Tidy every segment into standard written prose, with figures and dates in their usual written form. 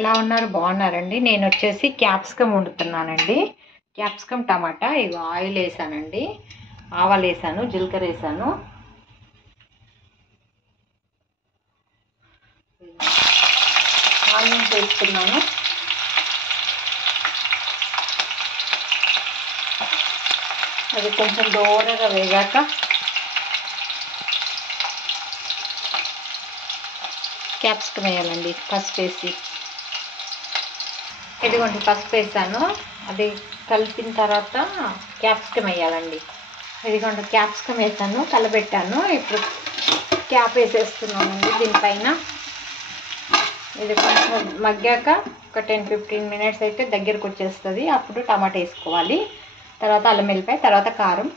ఎలా ఉన్నారు? బాగున్నారండి? నేను వచ్చేసి క్యాప్సికమ్ వండుతున్నానండి. క్యాప్సికమ్ టమాటా. ఇవి ఆయిల్ వేసానండి, ఆవాలు వేసాను, జీలకర్ర వేసాను, ఆనియన్స్ వేసుకున్నాను. అది కొంచెం దూరగా వేగాక క్యాప్సికమ్ వేయాలండి. పసుపు వేసి, ఇదిగోండి పసుపు వేసాను. అది కలిపిన తర్వాత క్యాప్సికమ్ వేయాలండి. ఇదిగోండి క్యాప్సికమ్ వేసాను, కలబెట్టాను. ఇప్పుడు క్యాప్ వేసేస్తున్నానండి దీనిపైన. ఇది కొంచెం మగ్గాక ఒక 10-15 మినిట్స్ అయితే దగ్గరకు వచ్చేస్తుంది. అప్పుడు టమాటా వేసుకోవాలి, తర్వాత అల్లం వెల్లిపాయ, తర్వాత కారం,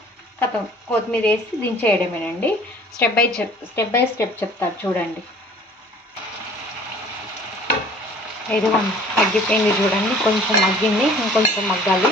కొత్తిమీర వేసి దించేయడమేనండి. స్టెప్ బై స్టెప్ చెప్తారు చూడండి. ఇదిగోండి మగ్గిపోయింది చూడండి, కొంచెం మగ్గింది, ఇంకొంచెం మగ్గాలి.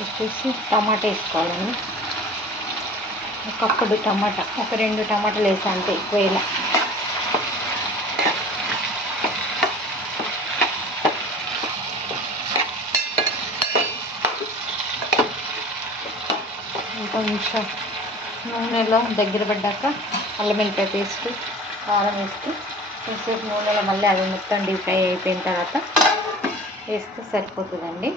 వచ్చేసి టమాటా వేసుకోవాలండి. ఒకప్పుడు టమాటా, ఒక 2 టమాటాలు వేసా అంతే, ఎక్కువ ఇలా. కొంచెం నూనెలో దగ్గర పడ్డాక అల్లం వెల్లిపాయ పేస్ట్, కారం వేస్తూ కొంచెంసేపు నూనెలో మళ్ళీ అది మొత్తం డీప్ ఫ్రై అయిపోయిన తర్వాత వేస్తే సరిపోతుందండి.